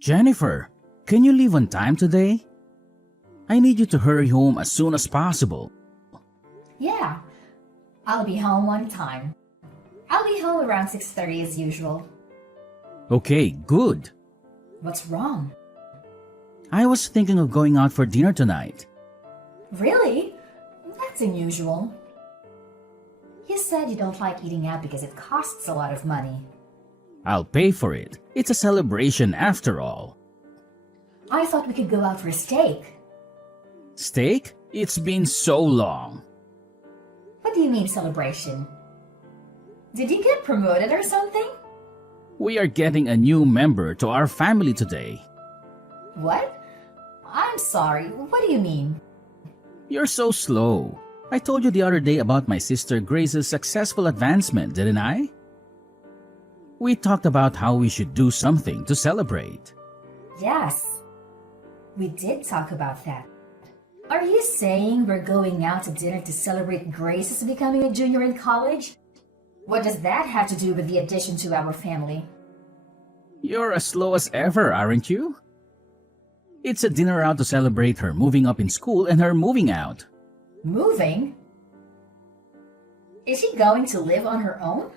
Jennifer, can you leave on time today? I need you to hurry home as soon as possible. Yeah, I'll be home on time. I'll be home around 6:30 as usual. Okay, good. What's wrong? I was thinking of going out for dinner tonight. Really? That's unusual. You said you don't like eating out because it costs a lot of money. I'll pay for it. It's a celebration after all. I thought we could go out for a steak. Steak? It's been so long. What do you mean celebration? Did you get promoted or something? We are getting a new member to our family today. What? I'm sorry, what do you mean? You're so slow. I told you the other day about my sister Grace's successful advancement, didn't I? We talked about how we should do something to celebrate. Yes, we did talk about that. Are you saying we're going out to dinner to celebrate Grace's becoming a junior in college? What does that have to do with the addition to our family? You're as slow as ever, aren't you? It's a dinner out to celebrate her moving up in school and her moving out. Moving? Is she going to live on her own?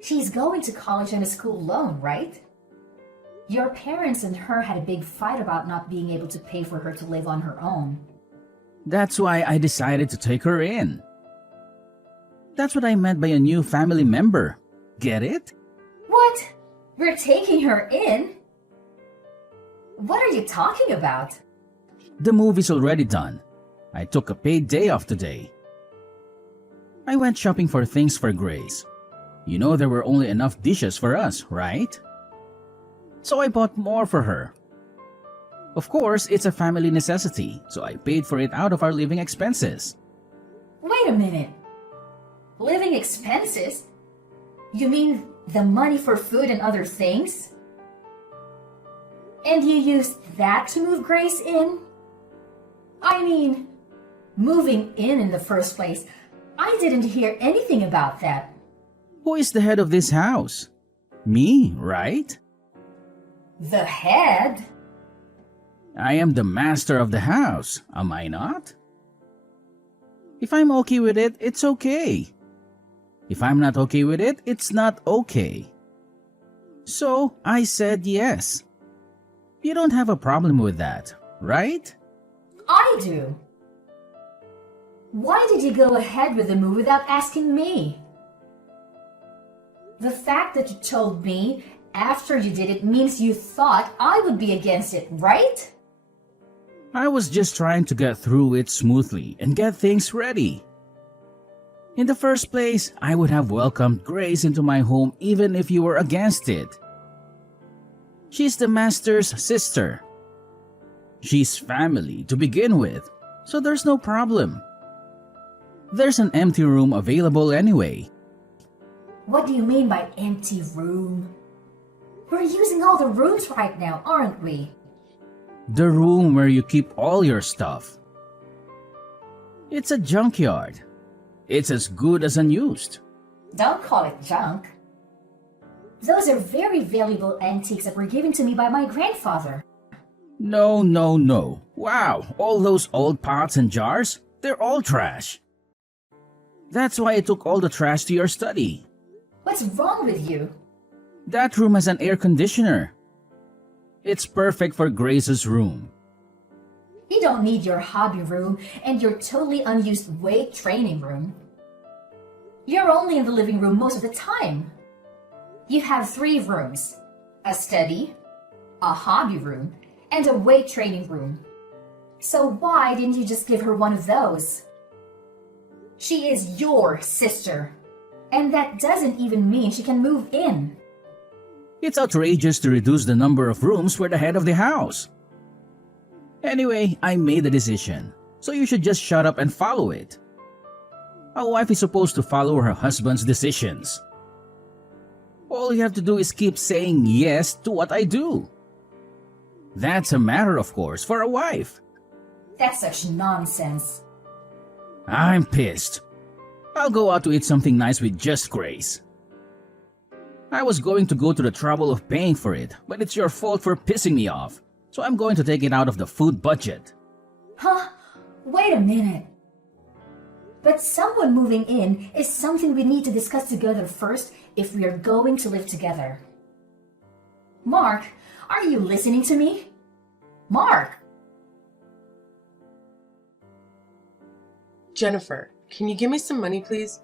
She's going to college on a school loan, right? Your parents and her had a big fight about not being able to pay for her to live on her own. That's why I decided to take her in. That's what I meant by a new family member. Get it? What? We're taking her in? What are you talking about? The movie's already done. I took a paid day off today. I went shopping for things for Grace. You know there were only enough dishes for us, right? So I bought more for her. Of course, it's a family necessity, so I paid for it out of our living expenses. Wait a minute. Living expenses? You mean the money for food and other things? And you used that to move Grace in? I mean, moving in the first place. I didn't hear anything about that. Who is the head of this house? Me, right? The head? I am the master of the house, am I not? If I'm okay with it, it's okay. If I'm not okay with it, it's not okay. So I said yes. You don't have a problem with that, right? I do. Why did you go ahead with the move without asking me? The fact that you told me after you did it means you thought I would be against it, right? I was just trying to get through it smoothly and get things ready. In the first place, I would have welcomed Grace into my home even if you were against it. She's the master's sister. She's family to begin with, so there's no problem. There's an empty room available anyway. What do you mean by empty room? We're using all the rooms right now, aren't we? The room where you keep all your stuff. It's a junkyard. It's as good as unused. Don't call it junk. Those are very valuable antiques that were given to me by my grandfather. No, no, no. Wow, all those old pots and jars, they're all trash. That's why I took all the trash to your study. What's wrong with you? That room has an air conditioner. It's perfect for Grace's room. You don't need your hobby room and your totally unused weight training room. You're only in the living room most of the time. You have 3 rooms, a study, a hobby room, and a weight training room. So why didn't you just give her one of those? She is your sister, and that doesn't even mean she can move in. It's outrageous to reduce the number of rooms for the head of the house. Anyway, I made a decision, so you should just shut up and follow it. A wife is supposed to follow her husband's decisions. All you have to do is keep saying yes to what I do. That's a matter, of course, for a wife. That's such nonsense. I'm pissed. I'll go out to eat something nice with just Grace. I was going to go to the trouble of paying for it, but it's your fault for pissing me off. So I'm going to take it out of the food budget. Huh? Wait a minute. But someone moving in is something we need to discuss together first if we are going to live together. Mark, are you listening to me? Mark! Jennifer, can you give me some money, please?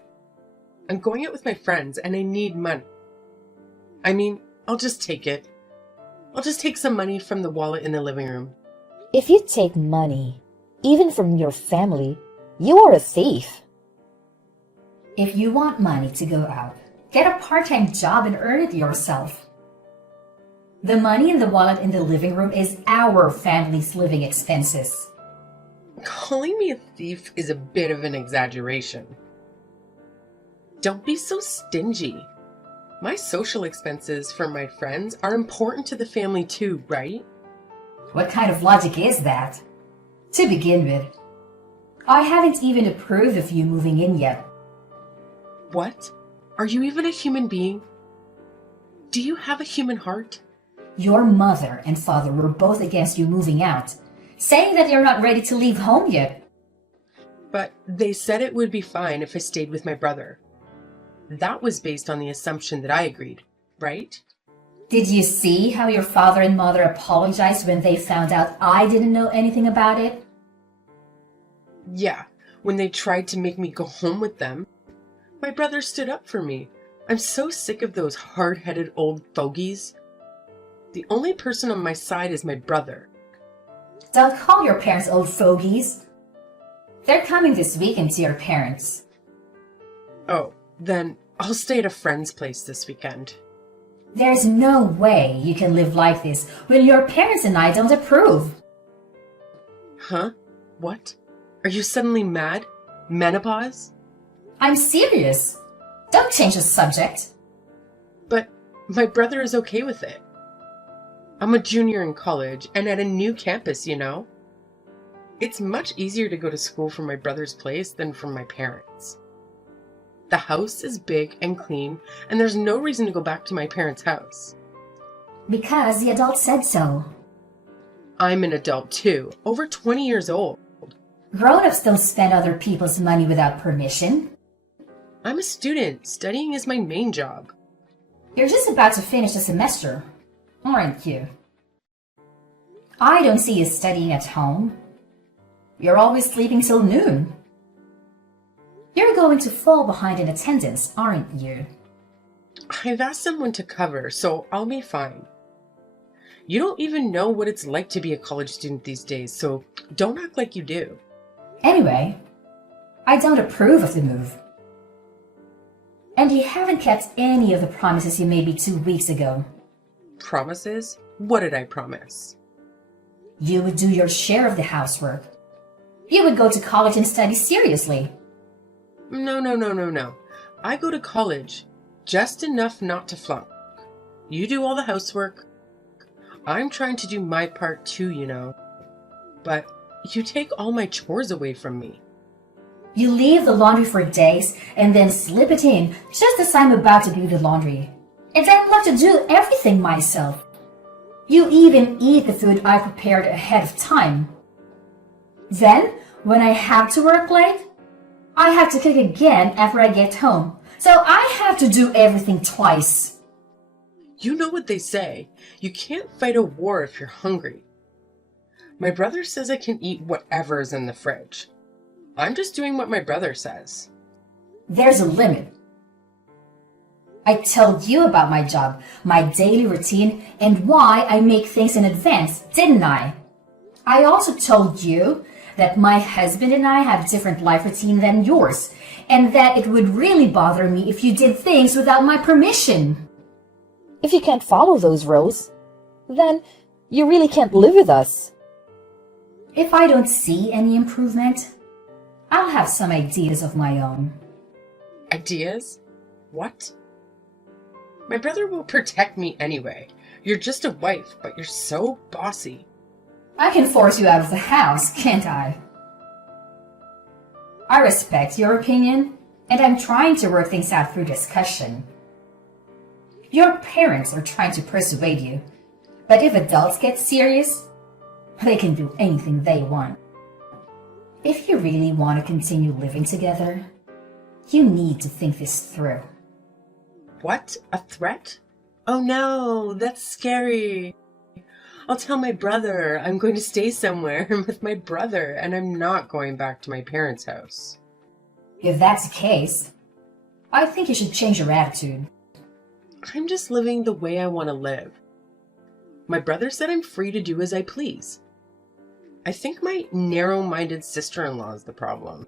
I'm going out with my friends and I need money. I mean, I'll just take it. I'll just take some money from the wallet in the living room. If you take money, even from your family, you are a thief. If you want money to go out, get a part-time job and earn it yourself. The money in the wallet in the living room is our family's living expenses. Calling me a thief is a bit of an exaggeration. Don't be so stingy. My social expenses for my friends are important to the family too, right? What kind of logic is that? To begin with, I haven't even approved of you moving in yet. What? Are you even a human being? Do you have a human heart? Your mother and father were both against you moving out, saying that you're not ready to leave home yet. But they said it would be fine if I stayed with my brother. That was based on the assumption that I agreed, right? Did you see how your father and mother apologized when they found out I didn't know anything about it? Yeah, when they tried to make me go home with them. My brother stood up for me. I'm so sick of those hard-headed old fogies. The only person on my side is my brother. Don't call your parents old fogies. They're coming this weekend to your parents. Oh, then I'll stay at a friend's place this weekend. There's no way you can live like this when your parents and I don't approve. Huh? What? Are you suddenly mad? Menopause? I'm serious. Don't change the subject. But my brother is okay with it. I'm a junior in college and at a new campus, you know? It's much easier to go to school from my brother's place than from my parents'. The house is big and clean, and there's no reason to go back to my parents' house. Because the adult said so. I'm an adult too, over 20 years old. Grown-ups don't spend other people's money without permission. I'm a student. Studying is my main job. You're just about to finish the semester, aren't you? I don't see you studying at home. You're always sleeping till noon. You're going to fall behind in attendance, aren't you? I've asked someone to cover, so I'll be fine. You don't even know what it's like to be a college student these days, so don't act like you do. Anyway, I don't approve of the move. And you haven't kept any of the promises you made me 2 weeks ago. Promises? What did I promise? You would do your share of the housework. You would go to college and study seriously. No. I go to college, just enough not to flunk. You do all the housework. I'm trying to do my part too, you know. But you take all my chores away from me. You leave the laundry for days and then slip it in just as I'm about to do the laundry. And I'm left to do everything myself. You even eat the food I prepared ahead of time. Then, when I have to work late, I have to cook again after I get home. So I have to do everything twice. You know what they say. You can't fight a war if you're hungry. My brother says I can eat whatever is in the fridge. I'm just doing what my brother says. There's a limit. I told you about my job, my daily routine, and why I make things in advance, didn't I? I also told you that my husband and I have a different life routine than yours, and that it would really bother me if you did things without my permission. If you can't follow those rules, then you really can't live with us. If I don't see any improvement, I'll have some ideas of my own. Ideas? What? My brother will protect me anyway. You're just a wife, but you're so bossy. I can force you out of the house, can't I? I respect your opinion, and I'm trying to work things out through discussion. Your parents are trying to persuade you. But if adults get serious, they can do anything they want. If you really want to continue living together, you need to think this through. What? A threat? Oh no, that's scary. I'll tell my brother I'm going to stay somewhere with my brother and I'm not going back to my parents' house. If that's the case, I think you should change your attitude. I'm just living the way I want to live. My brother said I'm free to do as I please. I think my narrow-minded sister-in-law is the problem.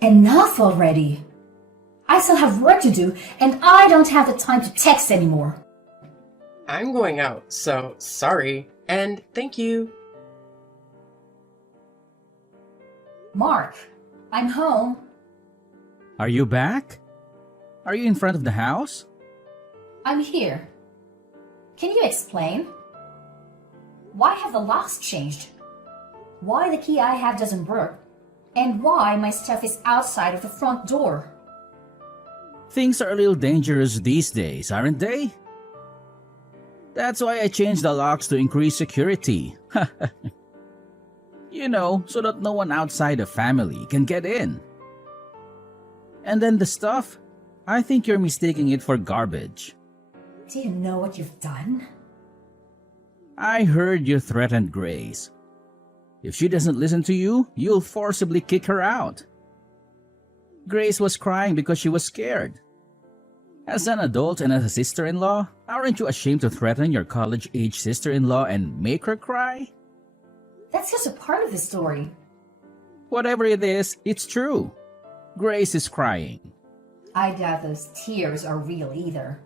Enough already! I still have work to do, and I don't have the time to text anymore. I'm going out, so sorry, and thank you. Mark, I'm home. Are you back? Are you in front of the house? I'm here. Can you explain? Why have the locks changed? Why the key I have doesn't work? And why my stuff is outside of the front door? Things are a little dangerous these days, aren't they? That's why I changed the locks to increase security. You know, so that no one outside the family can get in. And then the stuff, I think you're mistaking it for garbage. Do you know what you've done? I heard you threatened Grace. If she doesn't listen to you, you'll forcibly kick her out. Grace was crying because she was scared. As an adult and as a sister-in-law, aren't you ashamed to threaten your college-age sister-in-law and make her cry? That's just a part of the story. Whatever it is, it's true. Grace is crying. I doubt those tears are real either.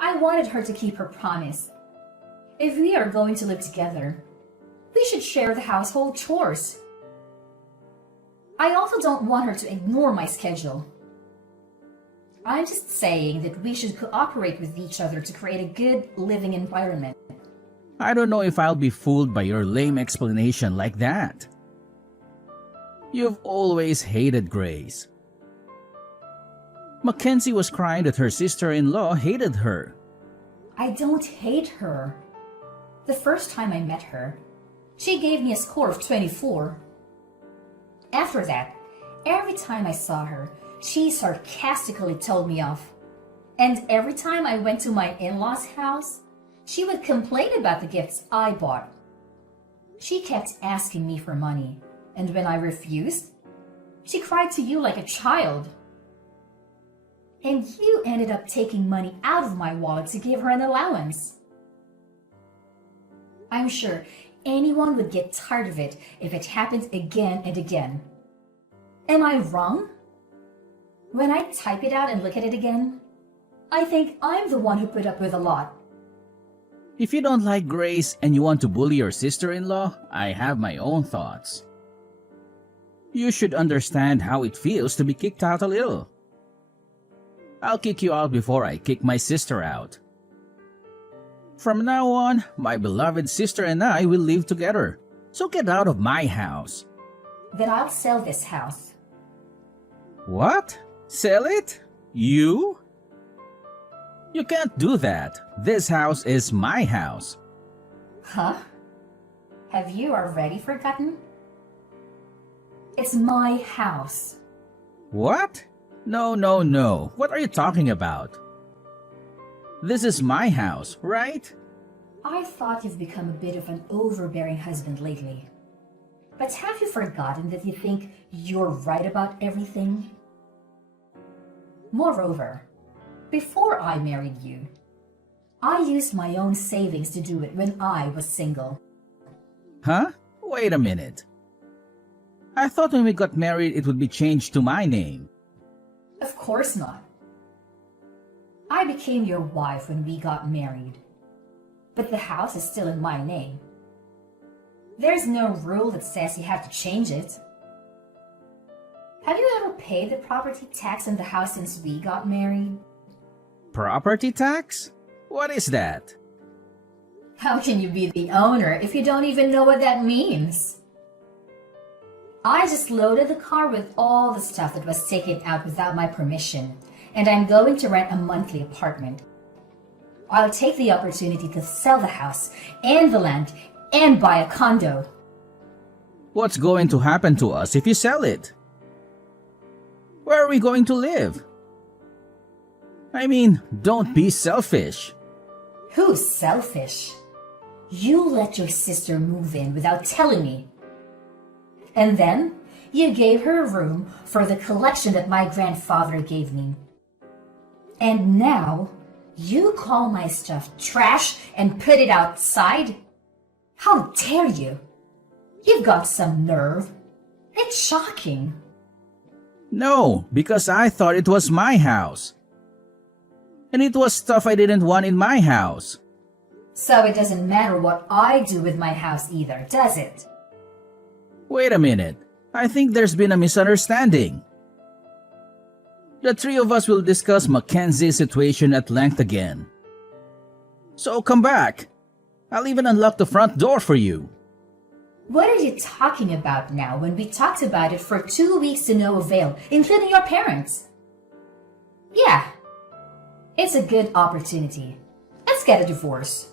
I wanted her to keep her promise. If we are going to live together, we should share the household chores. I also don't want her to ignore my schedule. I'm just saying that we should cooperate with each other to create a good living environment. I don't know if I'll be fooled by your lame explanation like that. You've always hated Grace. Mackenzie was crying that her sister-in-law hated her. I don't hate her. The first time I met her, she gave me a score of 24. After that, every time I saw her, she sarcastically told me off. And every time I went to my in-laws' house, she would complain about the gifts I bought. She kept asking me for money, and when I refused, she cried to you like a child. And you ended up taking money out of my wallet to give her an allowance. I'm sure anyone would get tired of it if it happened again and again. Am I wrong? When I type it out and look at it again, I think I'm the one who put up with a lot. If you don't like Grace and you want to bully your sister-in-law, I have my own thoughts. You should understand how it feels to be kicked out a little. I'll kick you out before I kick my sister out. From now on, my beloved sister and I will live together. So get out of my house. Then I'll sell this house. What? Sell it? You? You can't do that. This house is my house. Huh? Have you already forgotten? It's my house. What? No. What are you talking about? This is my house, right? I thought you've become a bit of an overbearing husband lately. But have you forgotten that you think you're right about everything? Moreover, before I married you, I used my own savings to do it when I was single. Huh? Wait a minute. I thought when we got married it would be changed to my name. Of course not. I became your wife when we got married, but the house is still in my name. There's no rule that says you have to change it. Have you ever paid the property tax on the house since we got married? Property tax? What is that? How can you be the owner if you don't even know what that means? I just loaded the car with all the stuff that was taken out without my permission, and I'm going to rent a monthly apartment. I'll take the opportunity to sell the house and the land and buy a condo. What's going to happen to us if you sell it? Where are we going to live? I mean, don't be selfish. Who's selfish? You let your sister move in without telling me. And then you gave her room for the collection that my grandfather gave me. And now you call my stuff trash and put it outside? How dare you? You've got some nerve. It's shocking. No, because I thought it was my house. And it was stuff I didn't want in my house. So it doesn't matter what I do with my house either, does it? Wait a minute. I think there's been a misunderstanding. The three of us will discuss Mackenzie's situation at length again. So come back. I'll even unlock the front door for you. What are you talking about now when we talked about it for 2 weeks to no avail, including your parents? Yeah, it's a good opportunity. Let's get a divorce.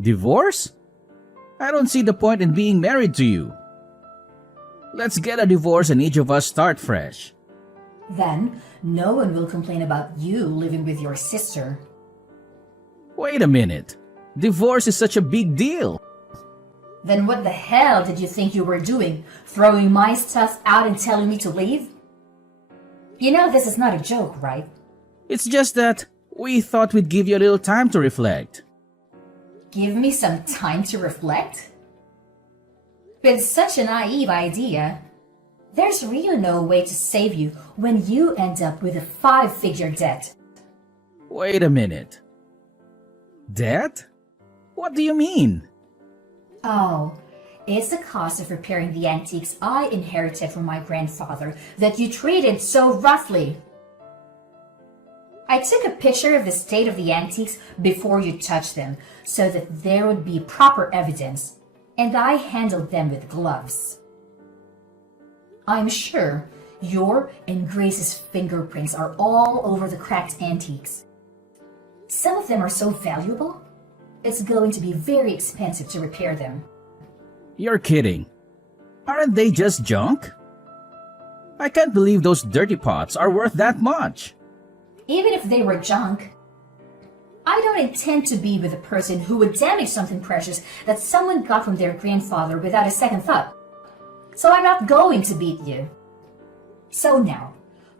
Divorce? I don't see the point in being married to you. Let's get a divorce and each of us start fresh. Then, no one will complain about you living with your sister. Wait a minute. Divorce is such a big deal. Then what the hell did you think you were doing? Throwing my stuff out and telling me to leave? You know this is not a joke, right? It's just that we thought we'd give you a little time to reflect. Give me some time to reflect? With such a naive idea, there's really no way to save you when you end up with a 5-figure debt. Wait a minute. Debt? What do you mean? Oh, it's the cost of repairing the antiques I inherited from my grandfather that you treated so roughly. I took a picture of the state of the antiques before you touched them so that there would be proper evidence, and I handled them with gloves. I'm sure your and Grace's fingerprints are all over the cracked antiques. Some of them are so valuable, it's going to be very expensive to repair them. You're kidding. Aren't they just junk? I can't believe those dirty pots are worth that much. Even if they were junk, I don't intend to be with a person who would damage something precious that someone got from their grandfather without a second thought. So I'm not going to beat you. So now,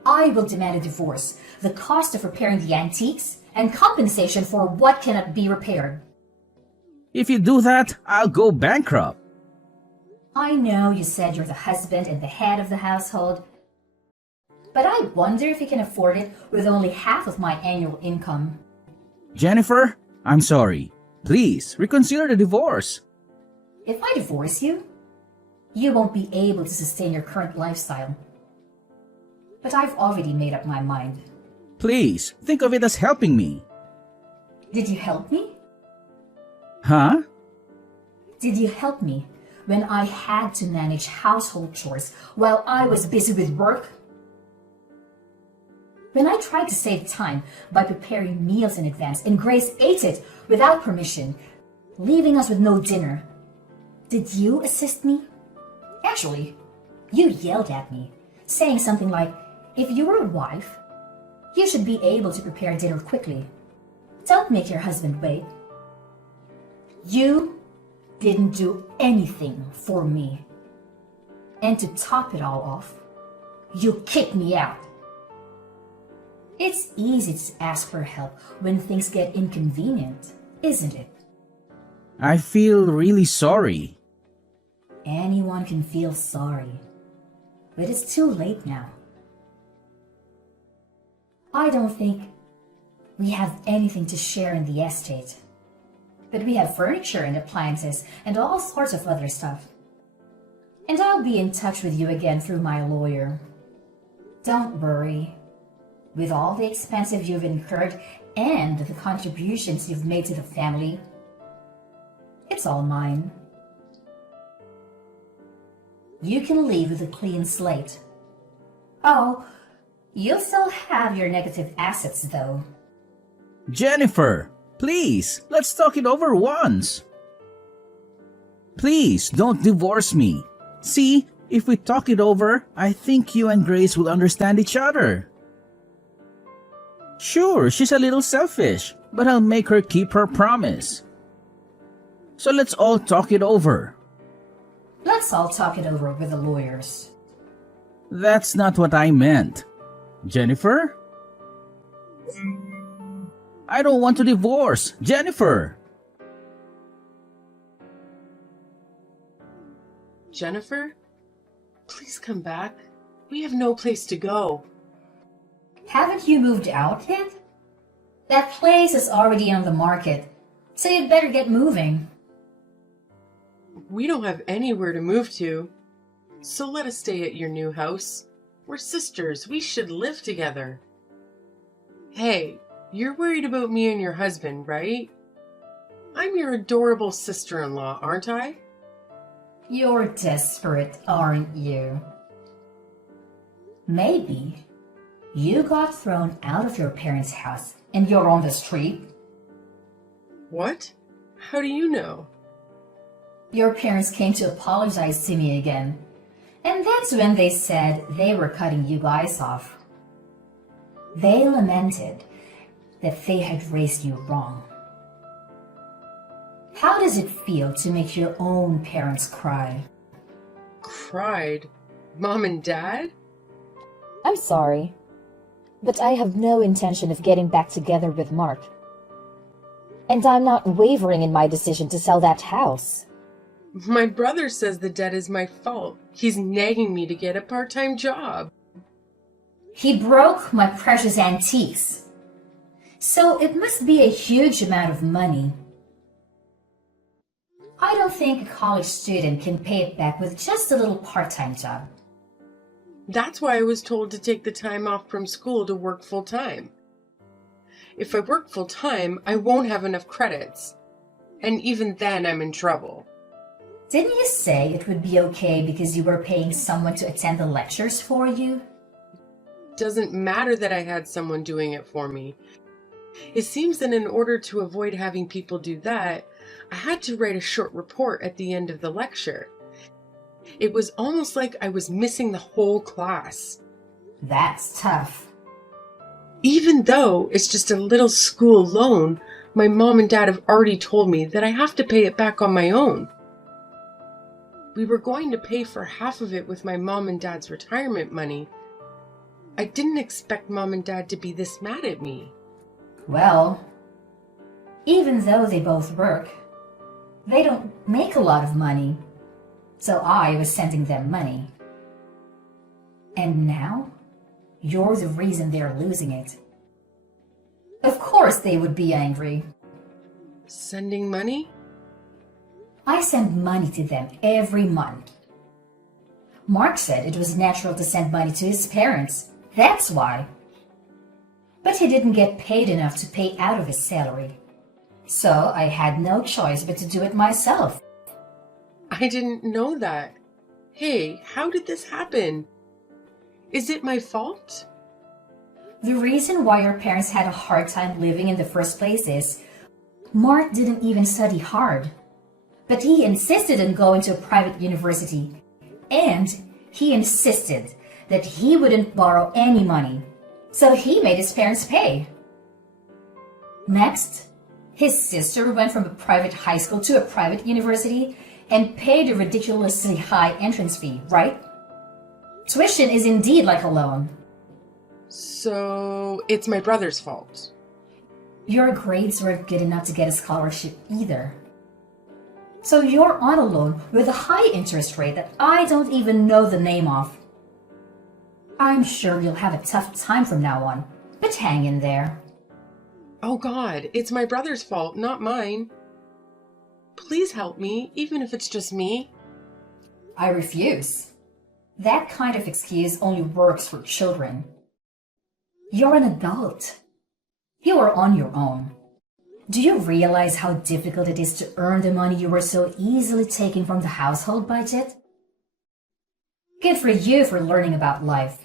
I will demand a divorce, the cost of repairing the antiques, and compensation for what cannot be repaired. If you do that, I'll go bankrupt. I know you said you're the husband and the head of the household, but I wonder if you can afford it with only half of my annual income. Jennifer, I'm sorry. Please, reconsider the divorce. If I divorce you, you won't be able to sustain your current lifestyle. But I've already made up my mind. Please, think of it as helping me. Did you help me? Huh? Did you help me when I had to manage household chores while I was busy with work? When I tried to save time by preparing meals in advance and Grace ate it without permission, leaving us with no dinner, did you assist me? Actually, you yelled at me, saying something like, if you were a wife, you should be able to prepare dinner quickly. Don't make your husband wait. You didn't do anything for me. And to top it all off, you kicked me out. It's easy to ask for help when things get inconvenient, isn't it? I feel really sorry. Anyone can feel sorry, but it's too late now. I don't think we have anything to share in the estate, but we have furniture and appliances and all sorts of other stuff. And I'll be in touch with you again through my lawyer. Don't worry. With all the expenses you've incurred and the contributions you've made to the family, it's all mine. You can leave with a clean slate. Oh, you'll still have your negative assets though. Jennifer, Please, let's talk it over once. Please, don't divorce me. See, if we talk it over, I think you and Grace will understand each other. Sure, she's a little selfish, but I'll make her keep her promise. So let's all talk it over. Let's all talk it over with the lawyers. That's not what I meant. Jennifer? I don't want to divorce. Jennifer! Jennifer? Please come back. We have no place to go. Haven't you moved out yet? That place is already on the market, so you'd better get moving. We don't have anywhere to move to. So let us stay at your new house. We're sisters. We should live together. Hey, you're worried about me and your husband, right? I'm your adorable sister-in-law, aren't I? You're desperate, aren't you? Maybe you got thrown out of your parents' house and you're on the street. What? How do you know? Your parents came to apologize to me again, and that's when they said they were cutting you guys off. They lamented that they had raised you wrong. How does it feel to make your own parents cry? Cried? Mom and Dad? I'm sorry, but I have no intention of getting back together with Mark. And I'm not wavering in my decision to sell that house. My brother says the debt is my fault. He's nagging me to get a part-time job. He broke my precious antiques, so it must be a huge amount of money. I don't think a college student can pay it back with just a little part-time job. That's why I was told to take the time off from school to work full-time. If I work full-time, I won't have enough credits. And even then, I'm in trouble. Didn't you say it would be okay because you were paying someone to attend the lectures for you? Doesn't matter that I had someone doing it for me. It seems that in order to avoid having people do that, I had to write a short report at the end of the lecture. It was almost like I was missing the whole class. That's tough. Even though it's just a little school loan, my mom and dad have already told me that I have to pay it back on my own. We were going to pay for half of it with my mom and dad's retirement money. I didn't expect mom and dad to be this mad at me. Well, even though they both work, they don't make a lot of money, so I was sending them money. And now, you're the reason they're losing it. Of course they would be angry. Sending money? I send money to them every month. Mark said it was natural to send money to his parents. That's why. But he didn't get paid enough to pay out of his salary. So I had no choice but to do it myself. I didn't know that. Hey, how did this happen? Is it my fault? The reason why your parents had a hard time living in the first place is Mark didn't even study hard. But he insisted on going to a private university. And he insisted that he wouldn't borrow any money. So he made his parents pay. Next, his sister went from a private high school to a private university and paid a ridiculously high entrance fee, right? Tuition is indeed like a loan. So it's my brother's fault. Your grades weren't good enough to get a scholarship either. So you're on a loan with a high interest rate that I don't even know the name of. I'm sure you'll have a tough time from now on, but hang in there. Oh God, it's my brother's fault, not mine. Please help me, even if it's just me. I refuse. That kind of excuse only works for children. You're an adult. You are on your own. Do you realize how difficult it is to earn the money you were so easily taking from the household budget? Good for you for learning about life.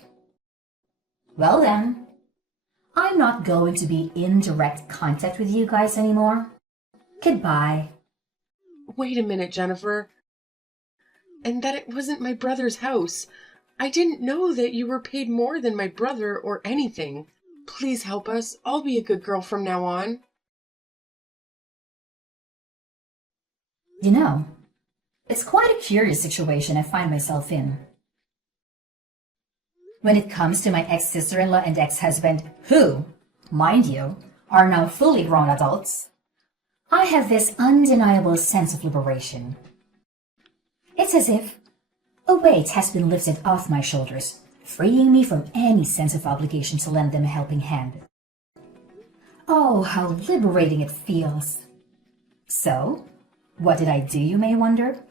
Well then, I'm not going to be in direct contact with you guys anymore. Goodbye. Wait a minute, Jennifer. And that it wasn't my brother's house. I didn't know that you were paid more than my brother or anything. Please help us. I'll be a good girl from now on. You know, it's quite a curious situation I find myself in. When it comes to my ex-sister-in-law and ex-husband, who, mind you, are now fully grown adults, I have this undeniable sense of liberation. It's as if a weight has been lifted off my shoulders, freeing me from any sense of obligation to lend them a helping hand. Oh, how liberating it feels. So, what did I do, you may wonder?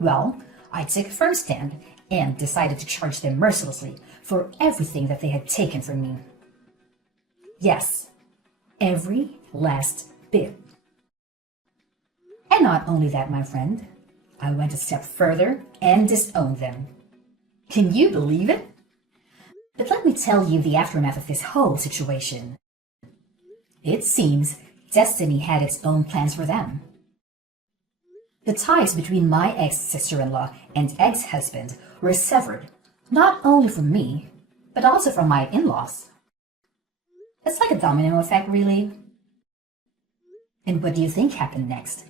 Well, I took a firm stand and decided to charge them mercilessly for everything that they had taken from me. Yes, every last bit. And not only that, my friend, I went a step further and disowned them. Can you believe it? But let me tell you the aftermath of this whole situation. It seems destiny had its own plans for them. The ties between my ex-sister-in-law and ex-husband were severed, not only from me, but also from my in-laws. It's like a domino effect, really. And what do you think happened next?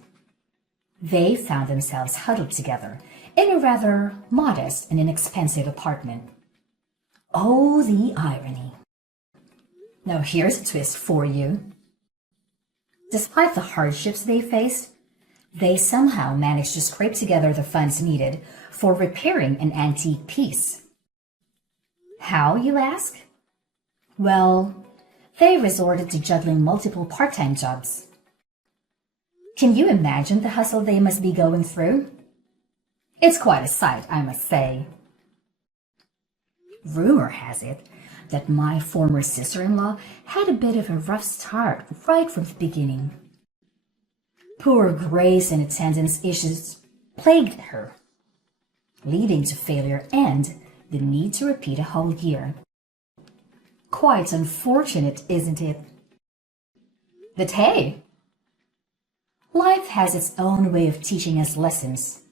They found themselves huddled together in a rather modest and inexpensive apartment. Oh, the irony. Now here's a twist for you. Despite the hardships they faced, they somehow managed to scrape together the funds needed for repairing an antique piece. How, you ask? Well, they resorted to juggling multiple part-time jobs. Can you imagine the hustle they must be going through? It's quite a sight, I must say. Rumor has it that my former sister-in-law had a bit of a rough start right from the beginning. Poor Grace and attendance issues plagued her, leading to failure and the need to repeat a whole year. Quite unfortunate, isn't it? But hey, life has its own way of teaching us lessons,